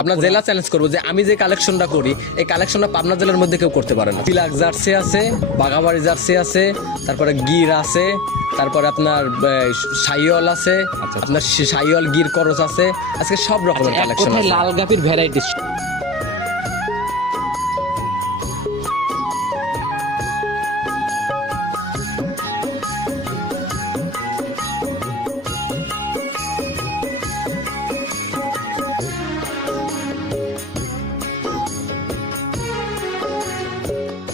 আপনার জেলা চ্যালেঞ্জ করবো যে আমি যে কালেকশনটা করি এই কালেকশনটা পাবনা জেলার মধ্যে কেউ করতে পারে না তিলাক জার্সি আছে বাঘাবাড়ি জার্সি আছে তারপরে গির আছে তারপরে আপনার সাইওয়াল আছে আচ্ছা, আচ্ছা। আপনার সাইওয়াল গির করস আছে আজকে সব রকমের কালেকশন লাল গাপির ভ্যারাইটিস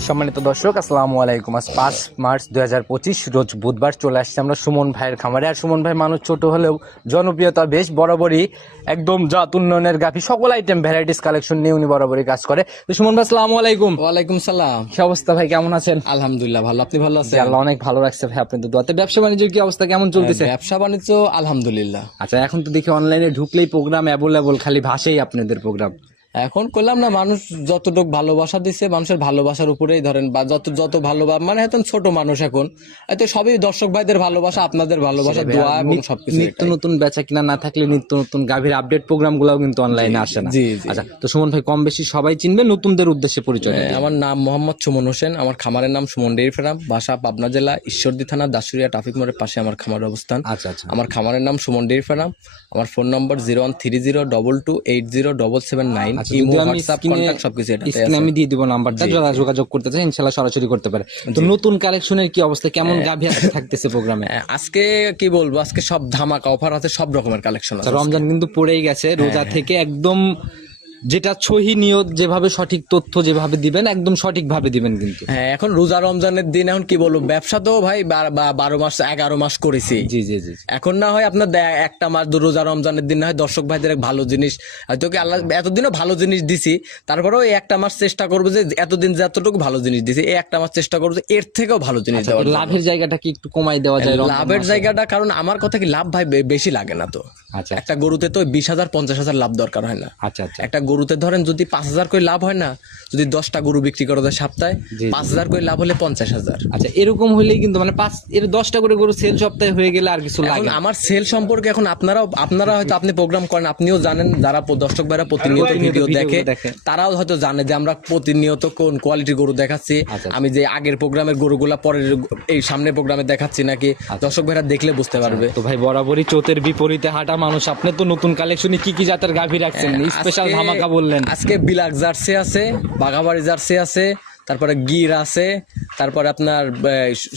সম্মানিত দর্শক আসসালামু আলাইকুম আজ পাঁচ মার্চ দু রোজ বুধবার চলে আসছে আমরা সুমন ভাইয়ের খামারে আর সুমন ভাই মানুষ ছোট হলেও জনপ্রিয়তা বেশ বরাবরই একদম জাত উন্নয়নের গাফি সকল আইটেম ভ্যারাইটিস কালেকশন নিয়ে উনি বরাবরই কাজ করে তো সুমন ভাই আসসালামু আলাইকুম ওয়ালাইকুম সালাম কি অবস্থা ভাই কেমন আছেন আলহামদুলিল্লাহ ভালো আপনি ভালো আছেন আল্লাহ অনেক ভালো রাখছে ভাই আপনি তো দোয়াতে ব্যবসা বাণিজ্যের কি অবস্থা কেমন চলতেছে হ্যাঁ, ব্যবসা বাণিজ্য আলহামদুলিল্লাহ আচ্ছা এখন তো দেখি অনলাইনে ঢুকলেই প্রোগ্রাম অ্যাভেলেবল খালি ভাষেই আপনাদের প্রোগ্রাম এখন করলাম না মানুষ যতটুকু ভালোবাসা দিচ্ছে মানুষের ভালোবাসার উপরেই ধরেন বা যত যত ভালোবাসা মানে এখন ছোট মানুষ এখন হয়তো সবই দর্শক ভাইদের ভালোবাসা আপনাদের ভালোবাসা দোয়া এবং সবকিছু নিত্য নতুন বেচা কিনা না থাকলে নিত্য নতুন গাভীর আপডেট প্রোগ্রাম গুলাও কিন্তু অনলাইনে আসে না আচ্ছা তো সুমন ভাই কম বেশি সবাই চিনবে নতুনদের উদ্দেশ্যে পরিচয় হ্যাঁ, আমার নাম মোহাম্মদ সুমন হোসেন আমার খামারের নাম সুমন ডেরি ফার্ম বাসা পাবনা জেলা ঈশ্বরদী থানা দাসুরিয়া ট্রাফিক মোড়ের পাশে আমার খামারের অবস্থান আচ্ছা আচ্ছা আমার খামারের নাম সুমন ডেরি ফার্ম আমার phone number zero one three zero double two eight zero double seven nine আচ্ছা, আমি দিয়ে দিব নাম্বারটা যোগাযোগ করতে চায় ইনশাআল্লাহ সরাসরি করতে পারে তো নতুন কালেকশনের কি অবস্থা কেমন গাভিয়া থাকতেছে প্রোগ্রামে আজকে কি বলবো আজকে সব ধামাকা অফার আছে সব রকমের কালেকশন আছে আচ্ছা, রমজান কিন্তু পড়েই গেছে হ্যাঁ, রোজা হ্যাঁ। থেকে একদম যেটা ছহি নিয়ত যেভাবে সঠিক তথ্য যেভাবে দিবেন একদম সঠিক ভাবে দিবেন কিন্তু হ্যাঁ এখন রোজা রমজানের দিন এখন কি বলবো ব্যবসা তো ভাই বারো মাস এগারো মাস করেছি জি জি জি এখন না হয় আপনার একটা মাস রোজা রমজানের দিন না হয় দর্শক ভাইদের এক ভালো জিনিস হয়তো কি আল্লাহ এতদিনও ভালো জিনিস দিছি তারপরেও এই একটা মাস চেষ্টা করবো যে এতদিন যে এতটুকু ভালো জিনিস দিছি এই একটা মাস চেষ্টা করবো যে এর থেকেও ভালো জিনিস আচ্ছা, দেওয়া লাভের জায়গাটা কি একটু কমাই দেওয়া যায় লাভের জায়গাটা কারণ আমার কথা কি লাভ ভাই বেশি লাগে না তো আচ্ছা, আচ্ছা একটা গরুতে তো বিশ হাজার পঞ্চাশ হাজার লাভ দরকার হয় না আচ্ছা আচ্ছা একটা গরুতে ধরেন যদি পাঁচ হাজার করে লাভ হয় না যদি দশটা গরু বিক্রি করা যায় সপ্তাহে পাঁচ হাজার করে লাভ হলে পঞ্চাশ হাজার আচ্ছা এরকম হলে কিন্তু মানে পাঁচ এর দশটা করে গরু সেল সপ্তাহে হয়ে গেলে আর কিছু লাগে আমার সেল সম্পর্কে এখন আপনারাও আপনারা হয়তো আপনি প্রোগ্রাম করেন আপনিও জানেন যারা দর্শক ভাইরা প্রতিনিয়ত ভিডিও দেখে তারাও হয়তো জানে যে আমরা প্রতিনিয়ত কোন কোয়ালিটি গরু দেখাচ্ছি আচ্ছা, আচ্ছা। আমি যে আগের প্রোগ্রামের গরুগুলা পরের এই সামনে প্রোগ্রামে দেখাচ্ছি নাকি আচ্ছা। দর্শক ভাইরা দেখলে বুঝতে পারবে তো ভাই বরাবরই চোতের বিপরীতে হাঁটা মানুষ আপনি তো নতুন কালেকশনে কি কি জাতের গাভী রাখছেন স্পেশাল হ্যাঁ, ধামাকা বললেন আজকে বিলাক জার্সি আছে বাঘাবাড়ি জার্সি আছে তারপরে গির আছে তারপরে আপনার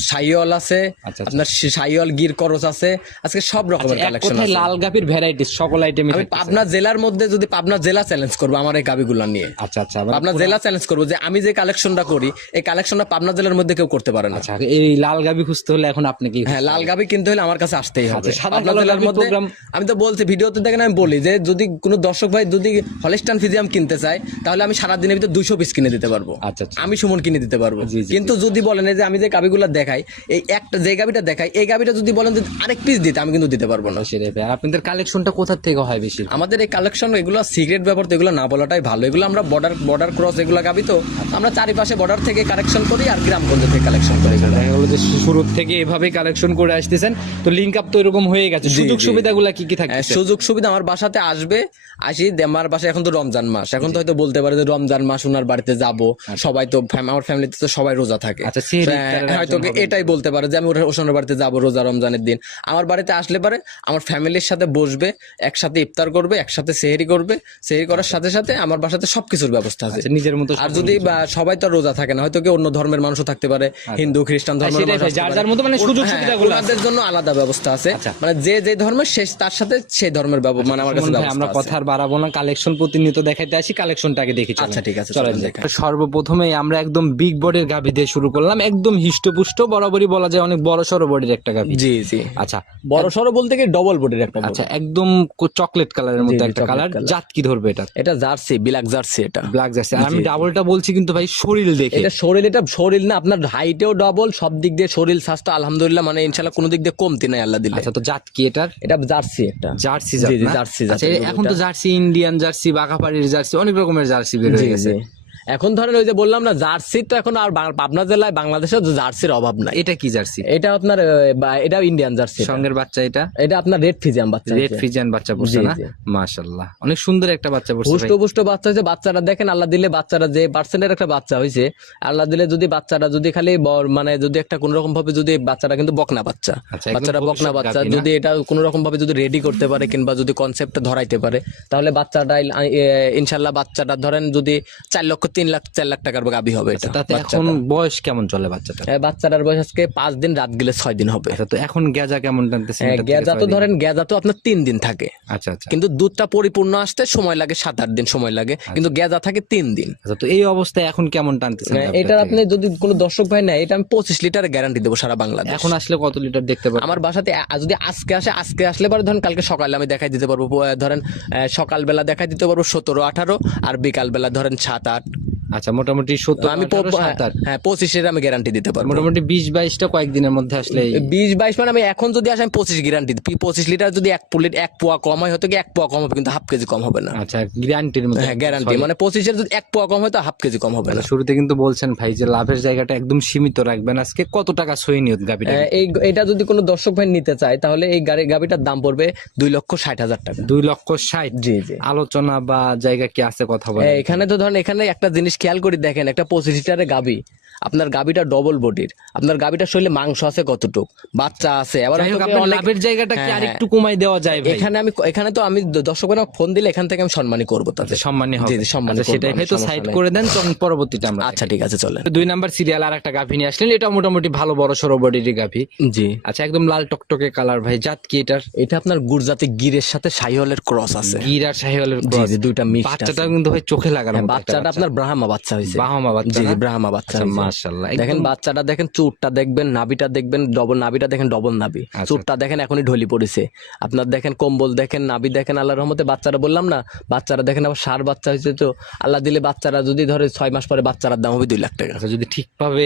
সাইওয়াল আছে আচ্ছা, আচ্ছা। আপনার সাইওয়াল গির করস আছে আজকে সব আচ্ছা, রকমের কালেকশন আছে লাল গাবির ভ্যারাইটি সকল আইটেম আমি পাবনা জেলার মধ্যে যদি পাবনা জেলা চ্যালেঞ্জ করব আমার এই গাবিগুলো নিয়ে আচ্ছা আচ্ছা পাবনা জেলা চ্যালেঞ্জ করব যে আমি যে কালেকশনটা করি এই কালেকশনটা পাবনা জেলার মধ্যে কেউ করতে পারে না আচ্ছা এই লাল গাবি খুঁজতে হলে এখন আপনি কি হ্যাঁ লাল গাবি কিনতে হলে আমার কাছে আসতেই হবে পাবনা জেলার মধ্যে আমি তো বলছি ভিডিওতে দেখেন আমি বলি যে যদি কোনো দর্শক ভাই যদি হলিস্টান ফিজিয়াম কিনতে চায় তাহলে আমি সারা দিনের ভিতরে 200 পিস কিনে দিতে পারবো আচ্ছা আমি সুমন কিনে দিতে পারবো কিন্তু যদি বলেন যে আমি যে গাবিগুলো দেখাই এই একটা যে গাবিটা দেখাই এই গাবিটা যদি বলেন যে আরেক পিস দিতে আমি কিন্তু দিতে পারবো না সেটাই ভাই আপনাদের কালেকশনটা কোথা থেকে হয় বেশি আমাদের এই কালেকশন এগুলো সিগারেট ব্যাপার তো এগুলো না বলাটাই ভালো এগুলো আমরা বর্ডার বর্ডার ক্রস এগুলো গাবি তো আমরা চারিপাশে বর্ডার থেকে কালেকশন করি আর গ্রামগঞ্জ থেকে কালেকশন করি আচ্ছা, এগুলো যে শুরু থেকে এভাবে কালেকশন করে আসতেছেন তো লিঙ্ক আপ তো এরকম হয়ে গেছে সুযোগ সুবিধাগুলো কি কি থাকে হ্যাঁ, সুযোগ সুবিধা আমার বাসাতে আসবে আসি আমার বাসায় এখন তো রমজান মাস এখন তো হয়তো বলতে পারে যে রমজান মাস ওনার বাড়িতে যাব আচ্ছা। সবাই তো আমার ফ্যামিলিতে তো সবাই রোজা থাকে আচ্ছা, হ্যাঁ, হয়তো এটাই বলতে পারে যে আমি ওর বাড়িতে যাবো রোজা রমজানের দিন আমার বাড়িতে আসলে পারে আমার ফ্যামিলির সাথে বসবে একসাথে ইফতার করবে একসাথে সেহেরি করবে সেহেরি করার আচ্ছা। সাথে সাথে আমার বাসাতে সবকিছুর ব্যবস্থা আছে আচ্ছা, নিজের মতো আর যদি সবাই তো রোজা থাকে না হয়তো কি অন্য ধর্মের মানুষও থাকতে পারে হিন্দু খ্রিস্টান ধর্ম মানে সুযোগ হ্যাঁ, জন্য আলাদা ব্যবস্থা আছে মানে যে যে ধর্মের শেষ তার সাথে সেই ধর্মের মানে আমার কাছে আমরা কথা আর বাড়াবো না কালেকশন প্রতিনিয়ত দেখাইতে আসি কালেকশনটাকে দেখি আচ্ছা ঠিক আছে চলেন সর্বপ্রথমেই আমরা একদম বিগ বডির গাভি দিয়ে শুরু করলাম একদম হিষ্টপুষ্ট বরাবরই বলা যায় অনেক বড় সড়ো বডির একটা গাভি জি জি আচ্ছা বড় সড়ো বলতে গিয়ে ডবল বডির একটা আচ্ছা একদম চকলেট কালারের মধ্যে একটা কালার জাত কি ধরবে এটা এটা জার্সি ব্ল্যাক জার্সি এটা ব্ল্যাক জার্সি আমি ডাবলটা বলছি কিন্তু ভাই শরীর দেখে এটা শরীর এটা শরীর না আপনার হাইটেও ডাবল সব দিক দিয়ে শরীর স্বাস্থ্য আলহামদুলিল্লাহ মানে ইনশাআল্লাহ কোনো দিক দিয়ে কমতি নাই আল্লাহ দিলে আচ্ছা তো জাত কি এটা এটা জার্সি একটা জার্সি জার্সি জার্সি আচ্ছা, এখন তো জার্সি ইন্ডিয়ান জার্সি বাঘাপাড়ির জার্সি অনেক রকমের জার্সি বের হয়ে গেছে এখন ধরেন ওই যে বললাম না জার্সি তো এখন আর পাবনা জেলায় বাংলাদেশের জার্সির অভাব না এটা কি জার্সি এটা আপনার এটা ইন্ডিয়ান জার্সি সঙ্গের বাচ্চা এটা এটা আপনার রেড ফিজিয়ান বাচ্চা রেড ফিজিয়ান বাচ্চা পড়ছে না মাশাআল্লাহ অনেক সুন্দর একটা বাচ্চা পড়ছে পুষ্ট পুষ্ট বাচ্চা হয়েছে বাচ্চারা দেখেন আল্লাহ দিলে বাচ্চারা যে পার্সেন্টের একটা বাচ্চা হয়েছে আল্লাহ দিলে যদি বাচ্চারা যদি খালি মানে যদি একটা কোন রকম ভাবে যদি বাচ্চারা কিন্তু বকনা বাচ্চা আচ্ছা, বাচ্চারা বকনা বাচ্চা যদি এটা কোন রকম ভাবে যদি রেডি করতে পারে কিংবা যদি কনসেপ্টটা ধরাইতে পারে তাহলে বাচ্চাটা ইনশাআল্লাহ বাচ্চাটা ধরেন যদি চার লক্ষ তিন লাখ চার লাখ টাকার গাবি হবে আচ্ছা, তাতে এখন বয়স কেমন চলে বাচ্চাটা বাচ্চাটার বয়স আজকে পাঁচ দিন রাত গেলে ছয় দিন হবে আচ্ছা, তো এখন গেজা কেমন টানতেছে গ্যাজা তো ধরেন গেজা তো আপনার তিন দিন থাকে আচ্ছা আচ্ছা কিন্তু দুধটা পরিপূর্ণ আসতে সময় লাগে সাত আট দিন সময় লাগে আচ্ছা। কিন্তু গেজা থাকে তিন দিন আচ্ছা তো এই অবস্থায় এখন কেমন টানতেছে এটা আপনি যদি কোনো দর্শক ভাই নেয় এটা আমি পঁচিশ লিটার গ্যারান্টি দেবো সারা বাংলাদেশ এখন আসলে কত লিটার দেখতে পাবো আমার বাসাতে যদি আজকে আসে আজকে আসলে পরে ধরেন কালকে সকালে আমি দেখাই দিতে পারবো ধরেন সকালবেলা দেখাই দিতে পারবো সতেরো আঠারো আর বিকালবেলা ধরেন সাত আট আচ্ছা মোটামুটি সত্তর আমি হ্যাঁ পঁচিশের আমি গ্যারান্টি দিতে পারবো মোটামুটি বিশ বাইশটা কয়েকদিনের মধ্যে আসলে বিশ বাইশ মানে আমি এখন যদি আসে আমি পঁচিশ গ্যারান্টি দিই পঁচিশ লিটার যদি এক প্লেট এক পোয়া কম হয় হয়তো এক পোয়া কম হবে কিন্তু হাফ কেজি কম হবে না আচ্ছা গ্যারান্টির মধ্যে হ্যাঁ গ্যারান্টি মানে পঁচিশের যদি এক পোয়া কম হয় তো হাফ কেজি কম হবে না আচ্ছা, শুরুতে কিন্তু বলছেন ভাই যে লাভের জায়গাটা একদম সীমিত রাখবেন আজকে কত টাকা সই নিয়ত গাবিটা হ্যাঁ, এই এটা যদি কোনো দর্শক ভাই নিতে চায় তাহলে এই গাড়ি গাবিটার দাম পড়বে দুই লক্ষ ষাট হাজার টাকা দুই লক্ষ ষাট জি জি আলোচনা বা জায়গা কি আছে কথা বলে হ্যাঁ, এখানে তো ধরেন এখানে একটা জিনিস খেয়াল করে দেখেন একটা পঁচিশ লিটারের গাভী আপনার গাবিটা ডবল বডির আপনার গাবিটা শরীরে মাংস আছে কতটুক বাচ্চা আছে আবার লাভের জায়গাটা কি হ্যাঁ, হ্যাঁ। আরেকটু কমাই দেওয়া যায় এখানে আমি এখানে তো আমি দর্শকেরা ফোন দিলে এখান থেকে আমি সম্মানই করব তাতে আচ্ছা, সম্মানই হবে সম্মানই আচ্ছা, সেটাই হয়তো সাইড করে দেন তখন পরবর্তীতে আমরা আচ্ছা ঠিক আছে চলেন দুই নাম্বার সিরিয়াল আর একটা গাভি নিয়ে আসলেন এটা মোটামুটি ভালো বড় সড়ো বডির গাভি জি আচ্ছা একদম লাল টকটকে কালার ভাই জাত কি এটার এটা আপনার গুরজাতি গিরের সাথে সাইহলের ক্রস আছে গির আর সাইহলের ক্রস দুইটা মিক্স বাচ্চাটা কিন্তু ভাই চোখে লাগানো হ্যাঁ, বাচ্চাটা আপনার ব্রাহ্মা বাচ্চা হইছে ব্রাহ্মা বাচ্চা জি ব্রাহ্মা বাচ্চা আচ্ছা, মাশাআল্লাহ দেখেন বাচ্চাটা দেখেন চুটটা দেখবেন নাভিটা দেখবেন ডবল নাভিটা দেখেন ডবল নাভি আচ্ছা। চুটটা দেখেন এখনই ঢলি পড়েছে আপনার দেখেন কম্বল দেখেন নাবি দেখেন আল্লাহ রহমতে বাচ্চারা বললাম না বাচ্চারা দেখেন আবার সার বাচ্চা হয়েছে তো আল্লাহ দিলে বাচ্চারা যদি ধরে ছয় মাস পরে বাচ্চারা দাম হবে দুই লাখ টাকা আচ্ছা, যদি ঠিকভাবে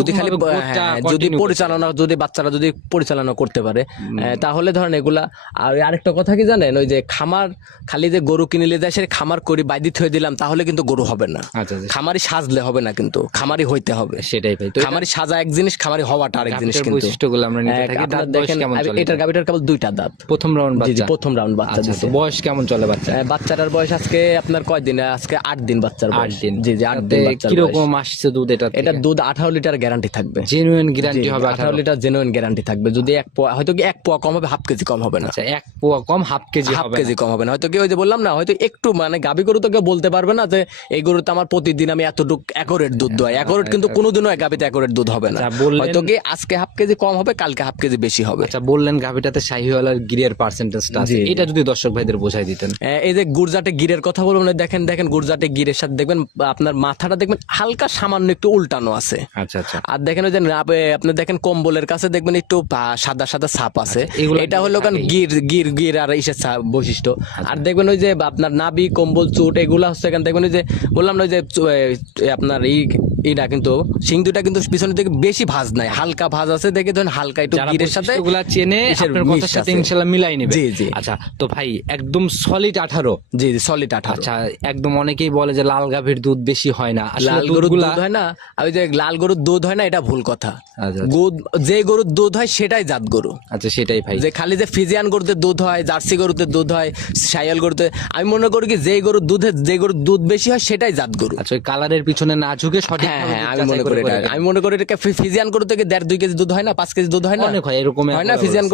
যদি খালি হ্যাঁ, হ্যাঁ, যদি পরিচালনা যদি বাচ্চারা যদি পরিচালনা করতে পারে তাহলে ধরেন এগুলা আর আরেকটা কথা কি জানেন ওই যে খামার খালি যে গরু কিনলে যায় সে খামার করি বাইদি থয়ে দিলাম তাহলে কিন্তু গরু হবে না আচ্ছা, খামারি সাজলে হবে না কিন্তু খামারি হইতে হবে হবে সেটাই ভাই খামারি সাজা এক জিনিস খামারি হওয়াটা আরেক জিনিস কিন্তু আমরা নিতে থাকি দাঁত দেখেন এটার গাবিটার কেবল দুইটা দাঁত প্রথম রাউন্ড বাচ্চা প্রথম রাউন্ড বাচ্চা আচ্ছা, আচ্ছা, বয়স কেমন চলে বাচ্চা বাচ্চাটার বয়স আজকে আপনার কয় দিন আজকে 8 দিন বাচ্চার 8 দিন জি জি 8 দিন কি রকম আসছে দুধ এটা এটা দুধ 18 লিটার গ্যারান্টি থাকবে জেনুইন গ্যারান্টি হবে 18 লিটার জেনুইন গ্যারান্টি থাকবে যদি এক পোয়া হয়তো কি এক পোয়া কম হবে হাফ কেজি কম হবে না আচ্ছা এক পোয়া কম হাফ কেজি হাফ কেজি কম হবে না হয়তো কি ওই যে বললাম না হয়তো একটু মানে গাবি গরু তোকে বলতে পারবে না যে এই তো আমার প্রতিদিন আমি এতটুক একরেট দুধ হ্যাঁ, দেয় একরেট হ্যাঁ, কিন্তু হ্যাঁ। কোনোদিনও এক গাভিতে অ্যাকুরেট দুধ হবে না আচ্ছা, হয়তো কি আজকে হাফ কেজি কম হবে কালকে হাফ কেজি বেশি হবে আচ্ছা বললেন গাভিটাতে শাহিওয়ালার গিরের পার্সেন্টেজটা আছে এটা যদি দর্শক ভাইদের বোঝাই দিতেন এই যে গুরজাটে গিরের কথা বলবো বলবেন মানে দেখেন দেখেন গুরজাটে গিরের সাথে দেখবেন আপনার মাথাটা দেখবেন হালকা সামান্য একটু উল্টানো আছে আচ্ছা আচ্ছা আর দেখেন ওই যে আপনি দেখেন কম্বলের কাছে দেখবেন একটু সাদা সাদা ছাপ আছে আচ্ছা, এটা হলো কারণ গির গির গির আর ইসের বৈশিষ্ট্য আচ্ছা। আর দেখবেন ওই যে আপনার নাবি কম্বল চোট এগুলা হচ্ছে এখানে দেখবেন ওই যে বললাম না ওই যে আপনার এই এটা কিন্তু শিং দুটা কিন্তু পিছনের দিকে বেশি ভাজ নাই হালকা ভাজ আছে দেখে ধরেন হালকা একটু গিরের সাথে এগুলা চেনে আপনার কথার সাথে ইনশাআল্লাহ মিলাই নেবে জি জি আচ্ছা তো ভাই একদম সলিড 18 জি জি সলিড 18 আচ্ছা একদম অনেকেই বলে যে লাল গাভীর দুধ বেশি হয় না লাল গরুর দুধ হয় না ওই যে লাল গরুর দুধ হয় না এটা ভুল কথা আচ্ছা, আচ্ছা। যে গরুর দুধ হয় সেটাই জাত গরু আচ্ছা সেটাই ভাই যে খালি যে ফিজিয়ান গরুতে দুধ হয় জার্সি গরুতে দুধ হয় শায়াল গরুতে আমি মনে করি কি যে গরুর দুধে যে গরুর দুধ বেশি হয় সেটাই জাত গরু আচ্ছা কালারের পিছনে না ঝুঁকে সঠিক হ্যাঁ হ্যাঁ আমি মনে করি আমি মনে করি ফিজিয়ান থেকে দেড় দুই কেজি দুধ হয় না পাঁচ কেজি দুধ হয় না অনেক হয় এরকম হয় না ফিজিয়ান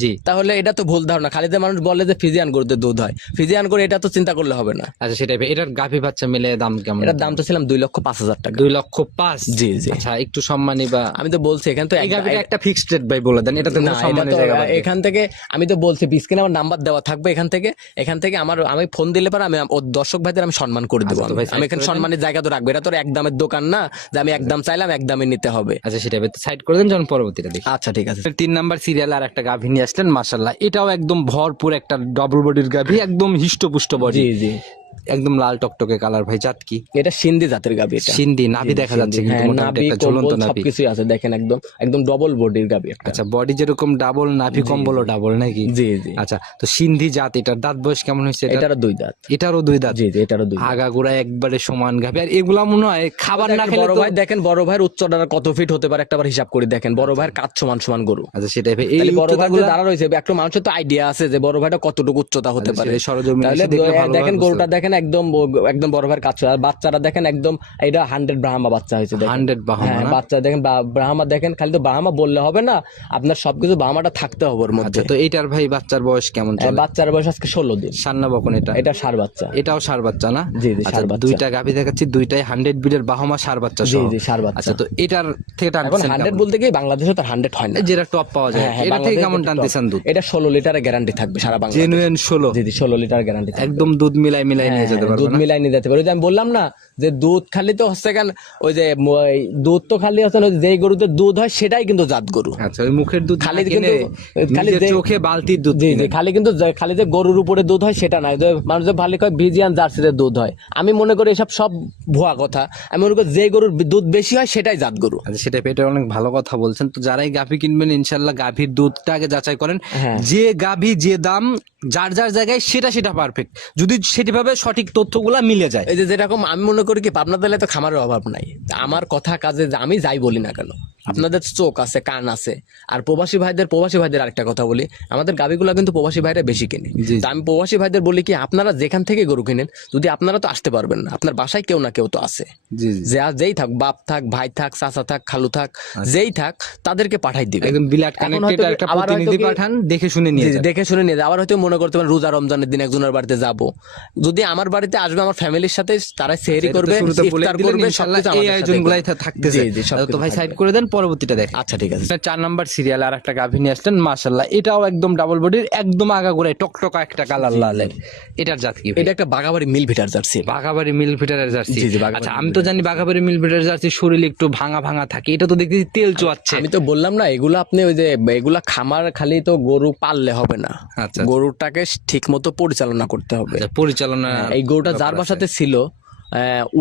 জি তাহলে এটা তো ভুল ধারণা খালিদের মানুষ বলে যে ফিজিয়ান দুধ হয় ফিজিয়ান এটা তো চিন্তা করলে হবে না আচ্ছা সেটাই এটার বাচ্চা মিলে দাম কেমন এটার দাম তো ছিলাম দুই লক্ষ পাঁচ হাজার টাকা দুই লক্ষ পাঁচ জি জি আচ্ছা একটু সম্মানী বা আমি তো বলছি এখান তো একটা ফিক্সড রেট ভাই বলে দেন এটা তো এখান থেকে আমি তো বলছি বিস্কিন আমার নাম্বার দেওয়া থাকবে এখান থেকে এখান থেকে আমার আমি ফোন দিলে পরে আমি দর্শক ভাইদের আমি সম্মান করে দেবো আচ্ছা, আমি এখানে সম্মানের জায়গা তো রাখবো এটা তো এক দামের দোকান না আমি একদম চাইলাম একদমই নিতে হবে আচ্ছা সেটা সাইড করে দেন যখন পরবর্তীটা দেখি আচ্ছা ঠিক আছে তিন নাম্বার সিরিয়াল আর একটা গাভী নিয়ে আসলেন মাসাল্লাহ এটাও একদম ভরপুর একটা ডবল বডির গাভী একদম হিষ্টপুষ্ট বডি জি জি একদম লাল টকটকে কালার ভাই জাত কি এটা সিন্ধি জাতের গাবি এটা সিন্ধি নাভি দেখা যাচ্ছে কিন্তু হ্যাঁ, মোটামুটি একটা ঝুলন্ত নাভি সবকিছুই আছে দেখেন একদম একদম ডবল বডির গাবি আচ্ছা বডি যেরকম ডাবল নাভি কম্বলও ডাবল নাকি জি জি আচ্ছা তো সিন্ধি জাত এটার দাঁত বয়স কেমন হয়েছে এটারও দুই দাঁত এটারও দুই দাঁত জি জি এটারও দুই আগা গোড়া একবারে সমান গাবি আর এগুলা মনে হয় খাবার না খেলে বড় ভাই দেখেন বড় ভাইয়ের উচ্চতা কত ফিট হতে পারে একটাবার হিসাব করে দেখেন বড় ভাইয়ের কাজ সমান সমান গরু আচ্ছা সেটাই ভাই এই বড় ভাই দাঁড়া রয়েছে একটা মানুষের তো আইডিয়া আছে যে বড় ভাইটা কতটুকু উচ্চতা হতে আচ্ছা, পারে সরজমিন দেখেন গরুটা দেখেন একদম একদম বড় ভাইয়ের কাজ আর বাচ্চারা দেখেন একদম এটা হান্ড্রেড ব্রাহ্মা বাচ্চা হয়েছে হান্ড্রেড ব্রাহ্মা হ্যাঁ, বাচ্চা দেখেন ব্রাহ্মা দেখেন খালি তো ব্রাহ্মা বললে হবে না আপনার সবকিছু ব্রাহ্মাটা থাকতে হবে ওর মধ্যে আচ্ছা, তো এইটার ভাই বাচ্চার বয়স কেমন হ্যাঁ, বাচ্চার বয়স আজকে ষোলো দিন সান্না বকন এটা এটা সার বাচ্চা এটাও সার বাচ্চা না জি জি আচ্ছা, সার বাচ্চা দুইটা গাভী দেখাচ্ছি দুইটাই হান্ড্রেড বিলের বাহমা সার বাচ্চা জি জি সার বাচ্চা আচ্ছা তো এটার থেকে টান হান্ড্রেড বলতে গিয়ে বাংলাদেশে তার হান্ড্রেড হয় না যেটা টপ পাওয়া যায় হ্যাঁ, এটা থেকে কেমন টানতেছেন দুধ এটা ষোলো লিটারের গ্যারান্টি থাকবে সারা বাংলাদেশ জেনুয়েন ষোলো জি জি ষোলো লিটার গ্যারান্টি একদম দুধ মিলাই মিলাই হ্যাঁ, হ্যাঁ, দুধ মিলাই নিয়ে যেতে পারবে আমি বললাম না যে দুধ খালি তো হচ্ছে কেন ওই যে দুধ তো খালি হচ্ছে যে গরুতে দুধ হয় সেটাই কিন্তু জাত গরু আচ্ছা ওই মুখের দুধ খালি কিন্তু খালি চোখে বালতির দুধ জি জি খালি কিন্তু খালি যে গরুর উপরে দুধ হয় সেটা নয় মানুষ ভালো কয় ভিজিয়ান জার্সিতে দুধ হয় আমি মনে করি এসব সব ভুয়া কথা আমি মনে করি যে গরুর দুধ বেশি হয় সেটাই জাত গরু আচ্ছা, সেটা পেটে অনেক ভালো কথা বলছেন তো যারাই গাভী কিনবেন ইনশাল্লাহ গাভীর দুধটা আগে যাচাই করেন হ্যাঁ। যে গাভী যে দাম যার যার জায়গায় সেটা সেটা পারফেক্ট যদি সেটিভাবে সঠিক তথ্যগুলো মিলে যায় এই যে যেরকম আমি মনে করি কি পাবনা তো খামারের অভাব নাই আমার কথা কাজে আমি যাই বলি না কেন আপনাদের চোখ আছে কান আছে আর প্রবাসী ভাইদের প্রবাসী ভাইদের আরেকটা কথা বলি আমাদের গাবিগুলো কিন্তু প্রবাসী ভাইরা বেশি কেনে তা আমি প্রবাসী ভাইদের বলি কি আপনারা যেখান থেকে গরু কেনেন যদি আপনারা তো আসতে পারবেন না আপনার বাসায় কেউ না কেউ তো আছে যে যেই থাক বাপ থাক ভাই থাক চাচা থাক খালু থাক আচ্ছা। যেই থাক তাদেরকে পাঠাই দিবে বিরাট বিলাট পাঠান দেখে শুনে নিয়ে দেখে শুনে নিয়ে আবার হয়তো মনে করতে পারেন রোজা রমজানের দিন একজনের বাড়িতে যাব যদি আমার বাড়িতে আসবে আমার ফ্যামিলির সাথে তারা আচ্ছা, সেহরি করবে ইফতার করবে এই আয়োজনগুলাই থাকতেছে তো ভাই সাইড করে দেন পরবর্তীটা দেখ আচ্ছা ঠিক আছে চার নাম্বার সিরিয়াল আর একটা গাভী আসলেন মাশাআল্লাহ এটাও একদম ডাবল বডির একদম আগা গোড়ায় টকটকা একটা কালার লালের এটার জাত কি এটা একটা বাগাবাড়ি মিল ভিটার জার্সি বাগাবাড়ি মিল ভিটারের জার্সি আচ্ছা আমি তো জানি বাগাবাড়ি মিল ভিটারের জার্সি শরীর একটু ভাঙা ভাঙা থাকে এটা তো দেখতেছি তেল চোয়াচ্ছে আমি তো বললাম না এগুলো আপনি ওই যে এগুলা খামার খালি তো গরু পাললে হবে না আচ্ছা, আচ্ছা। গরুটা ঠিক মতো পরিচালনা করতে হবে আচ্ছা, পরিচালনা হ্যাঁ, এই গরুটা যার বাসাতে ছিল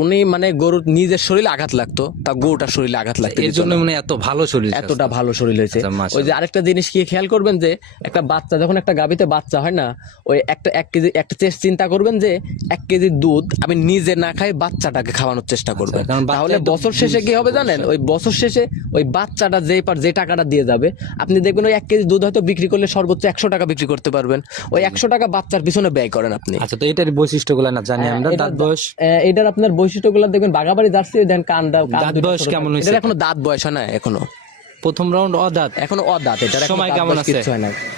উনি মানে গরুর নিজের শরীরে আঘাত লাগতো তা গরুটার শরীরে আঘাত লাগতো এর জন্য মানে এত ভালো শরীর এতটা ভালো শরীর হয়েছে আচ্ছা, ওই যে আরেকটা জিনিস কি খেয়াল করবেন যে একটা বাচ্চা যখন একটা গাবিতে বাচ্চা হয় না ওই একটা এক কেজি একটা চিন্তা করবেন যে এক কেজি দুধ আমি নিজে না খাই বাচ্চাটাকে খাওয়ানোর চেষ্টা করবেন আচ্ছা, তাহলে বছর শেষে কি হবে জানেন ওই বছর শেষে ওই বাচ্চাটা যে পার যে টাকাটা দিয়ে যাবে আপনি দেখবেন ওই এক কেজি দুধ হয়তো বিক্রি করলে সর্বোচ্চ একশো টাকা বিক্রি করতে পারবেন ওই একশো টাকা বাচ্চার পিছনে ব্যয় করেন আপনি আচ্ছা তো এটার বৈশিষ্ট্যগুলো না জানি হ্যাঁ, আমরা দাঁত বয়স এটা এটার আপনার গুলা দেখবেন বাঘাবাড়ি জার্সি দেন কান দাও দাঁত বয়স কেমন হয়েছে এখনো দাঁত বয়স হয় না এখনো প্রথম রাউন্ড অদাত এখন অদাত এটার সময় কেমন আছে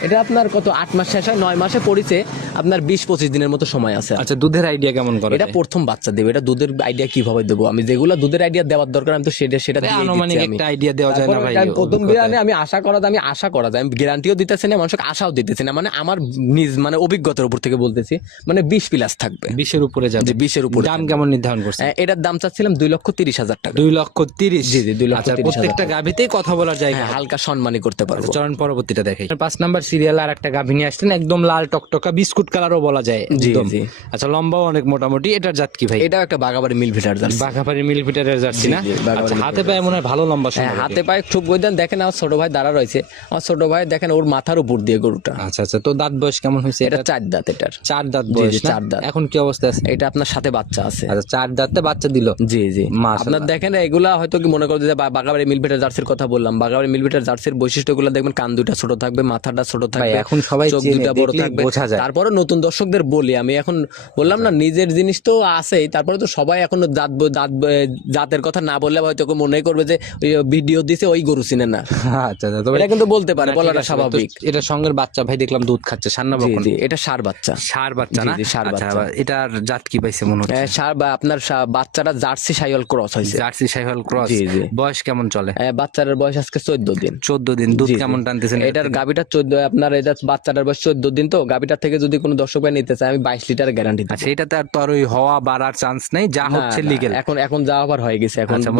এটা আপনার কত আট মাস শেষ হয় নয় মাসে পড়িছে আপনার বিশ পঁচিশ দিনের মতো সময় আছে আচ্ছা দুধের আইডিয়া কেমন করে এটা প্রথম বাচ্চা দেবে এটা দুধের আইডিয়া কিভাবে দেবো আমি যেগুলো দুধের আইডিয়া দেওয়ার দরকার আমি তো সেটা সেটা দিয়ে আনুমানিক একটা আইডিয়া দেওয়া যায় না ভাই প্রথম বিরানে আমি আশা করা আমি আশা করা যায় আমি গ্যারান্টিও দিতেছি না মানুষকে আশাও দিতেছি না মানে আমার নিজ মানে অভিজ্ঞতার উপর থেকে বলতেছি মানে বিশ প্লাস থাকবে বিশের উপরে যাবে বিশের উপরে দাম কেমন নির্ধারণ করছে হ্যাঁ, এটার দাম চাচ্ছিলাম দুই লক্ষ তিরিশ হাজার টাকা দুই লক্ষ তিরিশ জি জি দুই লক্ষ আচ্ছা, প্রত্যেকটা গাভিতেই কথা বলা জায়গা হ্যাঁ, হালকা সম্মানই করতে পারবো চরণ পরবর্তীটা দেখাই পাঁচ নাম্বার সিরিয়াল আর একটা একদম লাল টকটকা বিস্কুট কালারও বলা যায় আচ্ছা লম্বাও অনেক মোটামুটি এটার জাত কি ভাই এটা একটা জার্সি না আচ্ছা, হাতে পায়ে মনে হয় ভালো লম্বা হ্যাঁ হাতে পায়ে খুব দেখেন আমার ছোট ভাই দাঁড়া রয়েছে আমার ছোট ভাই দেখেন ওর মাথার উপর দিয়ে গরুটা আচ্ছা আচ্ছা তো দাঁত বয়স কেমন হয়েছে এটা চার দাঁত এটার চার দাঁত বয়স চার দাঁত এখন কি অবস্থা আছে এটা আপনার সাথে বাচ্চা আছে আচ্ছা চার দাঁতে বাচ্চা দিল জি জি আপনার দেখেন এগুলা হয়তো কি মনে করতে যে বাগাবাড়ি মিল ফিটার জার্সির কথা বললাম বাগাবাড়ি মিলিমিটার জার্সির বৈশিষ্ট্যগুলো দেখবেন কান দুটা ছোট থাকবে মাথাটা ছোট থাকবে এখন সবাই চোখ দুটা বড় থাকবে বোঝা যায় তারপরে নতুন দর্শকদের বলি আমি এখন বললাম না নিজের জিনিস তো আছেই তারপরে তো সবাই এখন দাঁত দাঁত জাতের কথা না বললে হয়তো মনে করবে যে ওই ভিডিও দিছে ওই গরু চিনে না আচ্ছা, আচ্ছা এটা কিন্তু বলতে পারে বলাটা স্বাভাবিক এটা সঙ্গের বাচ্চা ভাই দেখলাম দুধ খাচ্ছে সার না এটা সার বাচ্চা সার বাচ্চা না সার আচ্ছা, বাচ্চা এটার জাত কি পাইছে মনে হচ্ছে সার বা আপনার বাচ্চাটা জার্সি সাইওয়াল ক্রস হইছে জার্সি সাইওয়াল ক্রস বয়স কেমন চলে বাচ্চার বয়স আজকে চোদ্দ দিন চোদ্দ দিন দুধ কেমন টানতেছেন এটার গাবিটা চোদ্দ আপনার এটা বাচ্চাটার বয়স চোদ্দ দিন তো গাবিটার থেকে যদি কোনো দর্শক ভাই নিতে চায় আমি বাইশ লিটার গ্যারান্টি আচ্ছা তো আর ওই হওয়া বাড়ার চান্স নেই যা হচ্ছে লিগেল এখন এখন যা হবার হয়ে গেছে এখন আচ্ছা,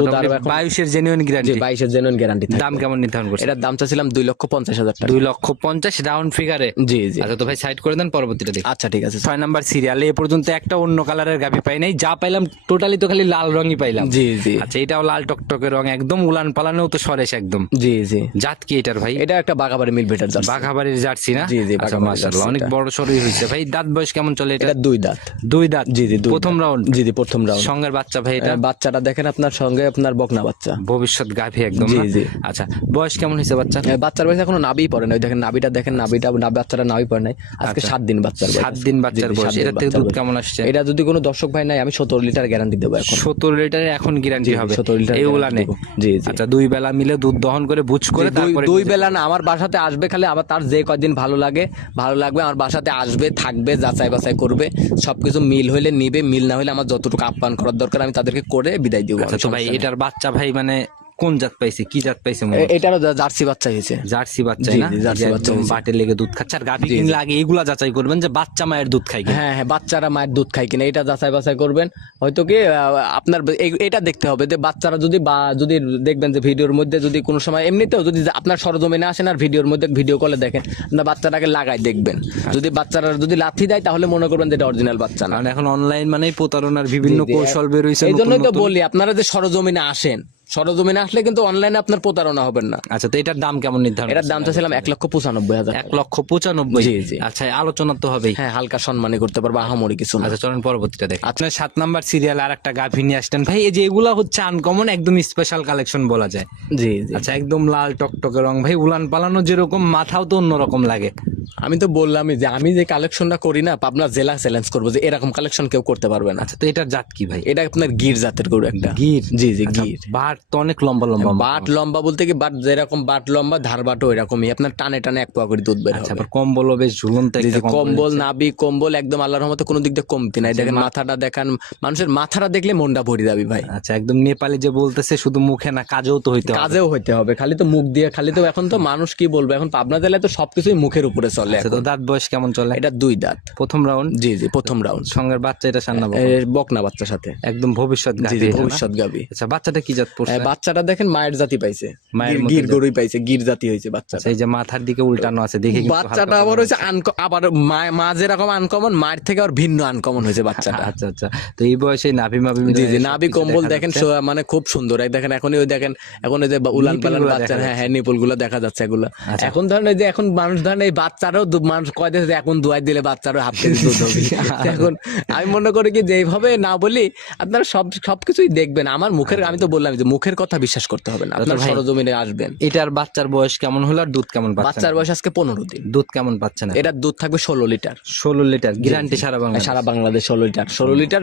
বাইশের জেনুইন গ্যারান্টি বাইশের জেনুইন গ্যারান্টি দাম কেমন নির্ধারণ করছে এটার দাম চাচ্ছিলাম দুই লক্ষ পঞ্চাশ হাজার টাকা দুই লক্ষ পঞ্চাশ রাউন্ড ফিগারে জি জি আচ্ছা তো ভাই সাইড করে দেন পরবর্তীটা দেখি আচ্ছা ঠিক আছে ছয় নাম্বার সিরিয়ালে এ পর্যন্ত একটা অন্য কালারের গাবি পাই নাই যা পাইলাম টোটালি তো খালি লাল রঙই পাইলাম জি জি আচ্ছা এটাও লাল টকটকে রং একদম উলান পালানেও তো সরেশ একদম একদম জি জি জাত কি এটার ভাই এটা একটা বাঘাবাড়ি মিল জার্সি বাঘাবাড়ির জার্সি না জি জি আচ্ছা, মাশাআল্লাহ অনেক বড় ভাই দাঁত বয়স কেমন চলে এটা দুই দাঁত দুই দাঁত জি জি প্রথম রাউন্ড জি জি প্রথম রাউন্ড সঙ্গের বাচ্চা ভাই এটা বাচ্চাটা দেখেন আপনার সঙ্গে আপনার বকনা বাচ্চা ভবিষ্যৎ গাভি একদম জি জি আচ্ছা বয়স কেমন হয়েছে বাচ্চা বাচ্চার বয়স এখনো নাবি পড়ে না দেখেন নাবিটা দেখেন নাবিটা বাচ্চাটা নাবি পড়ে নাই আজকে সাত দিন বাচ্চার সাত দিন বাচ্চার বয়স এটা থেকে দুধ কেমন আসছে এটা যদি কোনো দর্শক ভাই নাই আমি সতেরো লিটার গ্যারান্টি দেবো সতেরো লিটার এখন গ্যারান্টি হবে সতেরো লিটার এগুলা নেই জি আচ্ছা দুই বেলা মিলে দুধ গ্রহণ করে বুঝ করে তারপরে দুই বেলা না আমার বাসাতে আসবে খালি আবার তার যে কদিন ভালো লাগে ভালো লাগবে আমার বাসাতে আসবে থাকবে যাচাই বাছাই করবে সবকিছু মিল হইলে নিবে মিল না হলে আমার যতটুকু আপ্যায়ন করার দরকার আমি তাদেরকে করে বিদায় দিব আচ্ছা, ভাই এটার বাচ্চা ভাই মানে কোন জাত পাইছে কি জাত পাইছে এটা জার্সি বাচ্চা হয়েছে জার্সি বাচ্চা না জার্সি বাচ্চা বাটে লেগে দুধ খাচ্ছে আর গাভী কিনলে আগে এগুলা যাচাই করবেন যে বাচ্চা মায়ের দুধ খায় হ্যাঁ হ্যাঁ বাচ্চারা মায়ের দুধ খায় কিনা এটা যাচাই বাছাই করবেন হয়তো কি আপনার এটা দেখতে হবে যে বাচ্চারা যদি বা যদি দেখবেন যে ভিডিওর মধ্যে যদি কোনো সময় এমনিতেও যদি আপনার সরজমিনে আসেন আর ভিডিওর মধ্যে ভিডিও কলে দেখেন আপনার বাচ্চাটাকে লাগাই দেখবেন হ্যাঁ। যদি বাচ্চারা যদি লাথি দেয় তাহলে মনে করবেন যে এটা অরিজিনাল বাচ্চা না এখন অনলাইন মানে প্রতারণার বিভিন্ন কৌশল বের হয়েছে এই জন্যই তো বলি আপনারা যে সরজমিনে আসেন সরজমিনে আসলে কিন্তু অনলাইনে আপনার প্রতারণা হবেন না আচ্ছা তো এটার দাম কেমন নির্ধারণ এটার দাম চাইছিলাম এক লক্ষ পঁচানব্বই হাজার এক লক্ষ পঁচানব্বই জি জি আচ্ছা আলোচনা তো হবেই হ্যাঁ হালকা সম্মানে করতে পারবো আহামরি কিছু আচ্ছা চলেন পরবর্তীটা দেখ আপনার সাত নাম্বার সিরিয়াল আর একটা গাভী নিয়ে আসতেন ভাই এই যে এগুলা হচ্ছে আনকমন একদম স্পেশাল কালেকশন বলা যায় জি জি আচ্ছা একদম লাল টকটকে রং ভাই উলান পালানো যেরকম মাথাও তো অন্যরকম লাগে আমি তো বললামই যে আমি যে কালেকশনটা করি না পাবনা জেলা চ্যালেঞ্জ করবো যে এরকম কালেকশন কেউ করতে পারবে না আচ্ছা তো এটার জাত কি ভাই এটা আপনার গির জাতের গরু একটা গির জি জি আচ্ছা, গির বাট তো অনেক লম্বা লম্বা বাট লম্বা বলতে কি বাট যেরকম বাট লম্বা ধার বাটও আপনার টানে টানে এক পোয়া করে দুধ বের আচ্ছা ঝুলন্ত কম্বল নাবি কম্বল একদম আল্লাহর রহমতে কোনো দিক দিয়ে কমতি নাই দেখেন মাথাটা দেখান মানুষের মাথাটা দেখলে মনটা ভরি দাবি ভাই আচ্ছা একদম নেপালে যে বলতেছে শুধু মুখে না কাজেও তো হইতে কাজেও হইতে হবে খালি তো মুখ দিয়ে খালি তো এখন তো মানুষ কি বলবো এখন পাবনা জেলায় তো সবকিছুই মুখের উপরে চলে আচ্ছা, তো দাঁত বয়স কেমন চলে এটা দুই দাঁত প্রথম রাউন্ড জি জি প্রথম রাউন্ড সঙ্গের বাচ্চা এটা সামনে বকনা বাচ্চার সাথে একদম ভবিষ্যৎ ভবিষ্যৎ গাবি আচ্ছা বাচ্চাটা কি জাত বাচ্চাটা দেখেন মায়ের জাতি পাইছে গির গরুই পাইছে গির জাতি হয়েছে বাচ্চা আচ্ছা, এই যে মাথার দিকে উল্টানো আছে দেখি বাচ্চাটা আবার হয়েছে আবার মা যেরকম আনকমন মায়ের থেকে আর ভিন্ন আনকমন হয়েছে বাচ্চাটা আচ্ছা আচ্ছা তো এই বয়সে নাভি মাভি জি জি নাভি কম্বল দেখেন মানে খুব সুন্দর দেখেন এখনই ওই দেখেন এখন ওই যে উলান পালান বাচ্চা হ্যাঁ হ্যাঁ নিপুল গুলো দেখা যাচ্ছে এগুলো আচ্ছা। এখন ধরেন যে এখন মানুষ ধরেন এই বাচ্চারও মানুষ কয় দিয়েছে এখন দুয়াই দিলে বাচ্চারও হাত এখন আমি মনে করি কি যেভাবে না বলি আপনারা সব সবকিছুই দেখবেন আমার মুখের আমি তো বললাম যে মুখের কথা বিশ্বাস করতে হবে না আচ্ছা আপনার সরজমিনে আসবেন এটার বাচ্চার বয়স কেমন হলো আর দুধ কেমন বাচ্চার বয়স আজকে পনেরো দিন দুধ কেমন পাচ্ছে না এটার দুধ থাকবে ষোলো লিটার ষোলো লিটার গ্যারান্টি সারা বাংলাদেশ সারা বাংলাদেশ ষোলো লিটার ষোলো লিটার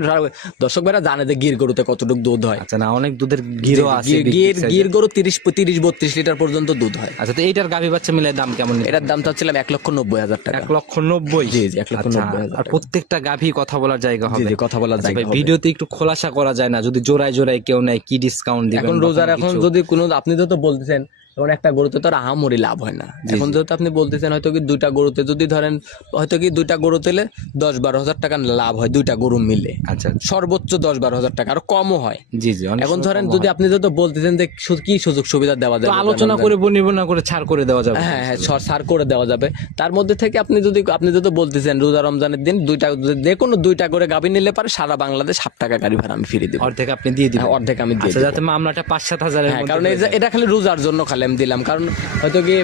দর্শক ভাইরা জানে যে গির গরুতে কতটুকু দুধ হয় আচ্ছা না অনেক দুধের গিরও আছে গির গির গরু তিরিশ তিরিশ বত্রিশ লিটার পর্যন্ত দুধ হয় আচ্ছা তো এইটার গাভী বাচ্চা মিলে দাম কেমন এটার দাম চাচ্ছিলাম এক লক্ষ নব্বই হাজার টাকা এক লক্ষ নব্বই জি জি এক লক্ষ আচ্ছা, নব্বই আর প্রত্যেকটা গাভী কথা বলার জায়গা হবে কথা বলার আচ্ছা জায়গা ভিডিওতে একটু খোলাসা করা যায় না যদি জোড়ায় জোড়ায় কেউ নেয় কি ডিসকাউন্ট এখন রোজার এখন যদি কোনো আপনি তো বলতেছেন তখন একটা গরুতে তো আর আহামরি লাভ হয় না এখন যেহেতু আপনি বলতেছেন হয়তো কি দুইটা গরুতে যদি ধরেন হয়তো কি দুইটা গরু তেলে দশ বারো হাজার টাকা লাভ হয় দুইটা গরু মিলে আচ্ছা, আচ্ছা সর্বোচ্চ দশ বারো হাজার টাকা আরো কমও হয় জি জি এখন ধরেন যদি আপনি যেহেতু বলতেছেন যে কি সুযোগ সুবিধা দেওয়া যাবে আলোচনা করে বনিবনা করে ছাড় করে দেওয়া যাবে হ্যাঁ হ্যাঁ ছাড় করে দেওয়া যাবে তার মধ্যে থেকে আপনি যদি আপনি যেহেতু বলতেছেন রোজা রমজানের দিন দুইটা যে কোনো দুইটা করে গাভী নিলে পারে সারা বাংলাদেশ সাত টাকা গাড়ি ভাড়া আমি ফিরে দিই অর্ধেক আপনি দিয়ে দিই হ্যাঁ, অর্ধেক আমি দিই আচ্ছা, যাতে মামলাটা পাঁচ সাত হাজার হ্যাঁ, কারণ এটা খালি রোজার জন্য খালি টাইম দিলাম কারণ হয়তো কি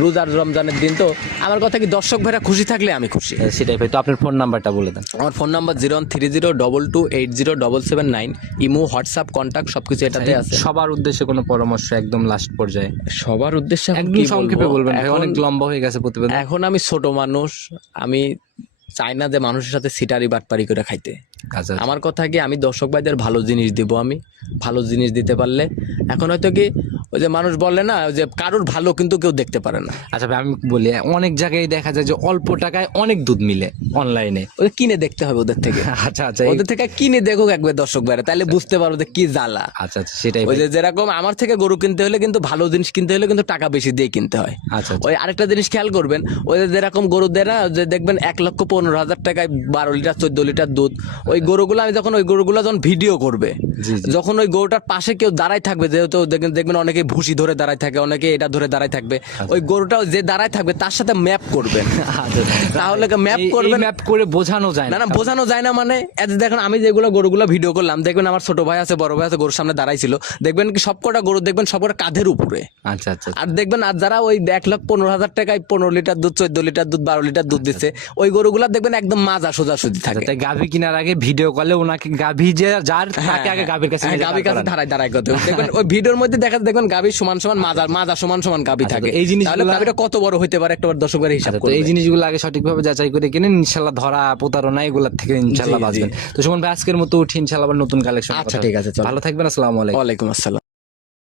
রোজার রমজানের দিন তো আমার কথা কি দর্শক ভাইরা খুশি থাকলে আমি খুশি হ্যাঁ, সেটাই ভাই তো আপনার ফোন নাম্বারটা বলে দেন আমার phone number zero one three zero double two eight zero double seven nine Imo WhatsApp contact সব কিছু এটাতে আছে সবার উদ্দেশ্যে কোনো পরামর্শ একদম লাস্ট পর্যায়ে সবার উদ্দেশ্যে একদম সংক্ষেপে বলবেন অনেক লম্বা হয়ে গেছে প্রতিবেদন এখন আমি ছোট মানুষ আমি চাই না যে মানুষের সাথে সিটারি বাটপারি করে খাইতে আচ্ছা, আচ্ছা। আমার কথা কি আমি দর্শক ভাইদের ভালো জিনিস দিব আমি ভালো জিনিস দিতে পারলে এখন হয়তো কি ওই যে মানুষ বলে না যে কারোর ভালো কিন্তু কেউ দেখতে পারে না আচ্ছা ভাই আমি বলি অনেক জায়গায় দেখা যায় যে অল্প টাকায় অনেক দুধ মিলে অনলাইনে ওই কিনে দেখতে হবে ওদের থেকে আচ্ছা আচ্ছা ওদের থেকে কিনে দেখুক একবার দর্শক বাইরে তাহলে আচ্ছা, বুঝতে পারো যে কি জ্বালা আচ্ছা আচ্ছা সেটাই ওই যে যেরকম আমার থেকে গরু কিনতে হলে কিন্তু ভালো জিনিস কিনতে হলে কিন্তু টাকা বেশি দিয়ে কিনতে হয় আচ্ছা, আচ্ছা। ওই আরেকটা জিনিস খেয়াল করবেন ওই যে যেরকম গরু না যে দেখবেন এক লক্ষ পনেরো হাজার টাকায় বারো লিটার চোদ্দ লিটার দুধ ওই আচ্ছা। গরুগুলো আমি যখন ওই গরুগুলো যখন ভিডিও করবে যখন ওই গরুটার পাশে কেউ দাঁড়াই থাকবে যেহেতু দেখবেন অনেকে অনেকে ভুসি ধরে দাঁড়ায় থাকে অনেকে এটা ধরে দাঁড়ায় থাকবে আচ্ছা। ওই গরুটাও যে দাঁড়ায় থাকবে তার সাথে ম্যাপ করবেন আচ্ছা, আচ্ছা। তাহলে ম্যাপ করবে ম্যাপ করে বোঝানো যায় না না বোঝানো যায় না মানে এত দেখেন আমি যেগুলো গরুগুলো ভিডিও করলাম দেখবেন আমার ছোট ভাই আছে বড় ভাই আছে গরুর সামনে দাঁড়াইছিল দেখবেন কি সবকটা গরু দেখবেন সবকটা কাঁধের উপরে আচ্ছা আচ্ছা আর দেখবেন আর যারা ওই এক লাখ পনেরো হাজার টাকায় পনেরো লিটার দুধ চোদ্দ লিটার দুধ বারো লিটার দুধ দিচ্ছে ওই গরুগুলো দেখবেন একদম মাজা সোজা সোজাসুজি থাকে তাই গাভী কেনার আগে ভিডিও কলে ওনাকে গাভী যে যার হ্যাঁ, তাকে আগে হ্যাঁ, গাভীর কাছে হ্যাঁ, গাভীর কাছে দাঁড়ায় দাঁড়ায় করতে দেখবেন ওই ভিডিওর মধ্যে দেখা দেখবেন গাবি সমান সমান মাজার মাজা সমান সমান গাবি আচ্ছা, থাকে এই জিনিস গাবিটা কত বড় হতে পারে একটা দর্শকের হিসাব আচ্ছা, করে এই জিনিসগুলো আগে সঠিকভাবে যাচাই করে কিনে ইনশাল্লাহ ধরা প্রতারণা এগুলোর থেকে ইনশাল্লাহ বাঁচবেন তো সুমন ভাই আজকের মতো উঠি ইনশাল্লাহ আবার নতুন কালেকশন আচ্ছা ঠিক আছে ভালো থাকবেন আসসালামু আলাইকুম আসসালাম